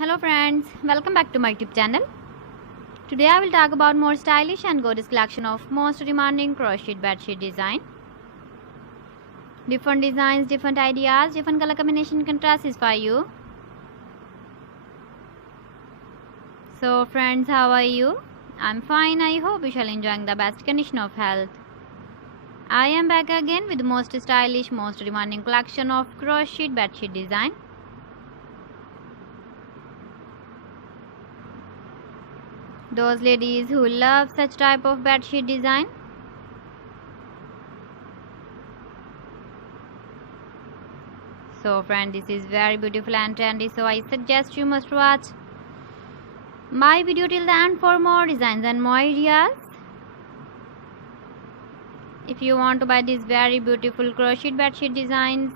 Hello friends, welcome back to my YouTube channel. Today I will talk about more stylish and gorgeous collection of most demanding crocheted bedsheet design. Different designs, different ideas, different color combination contrasts for you. So friends, how are you? I'm fine. I hope you shall enjoying the best condition of health. I am back again with the most stylish, most demanding collection of crocheted bedsheet design. Those ladies who love such type of bedsheet design. So friend, this is very beautiful and trendy, so I suggest you must watch my video till the end for more designs and more ideas. If you want to buy these very beautiful crochet bedsheet designs,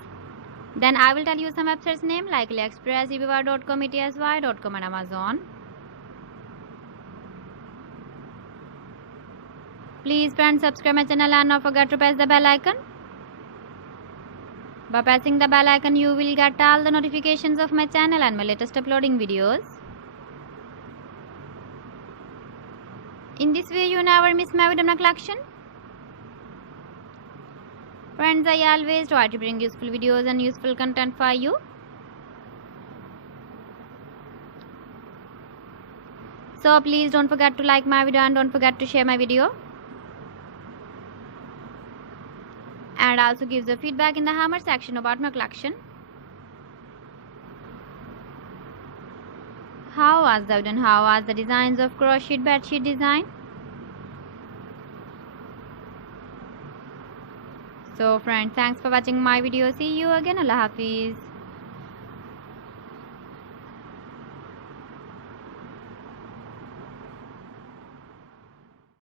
then I will tell you some websites name like AliExpress, eBay.com, ETSY.com and Amazon. Please friends, subscribe my channel and don't forget to press the bell icon. By pressing the bell icon, you will get all the notifications of my channel and my latest uploading videos. In this way, you never miss my video collection. Friends, I always try to bring useful videos and useful content for you. So please don't forget to like my video and don't forget to share my video. And also give the feedback in the hammer section about my collection. How was the video and how was the designs of crocheted bedsheet design? So friends, thanks for watching my video. See you again. Allah Hafiz.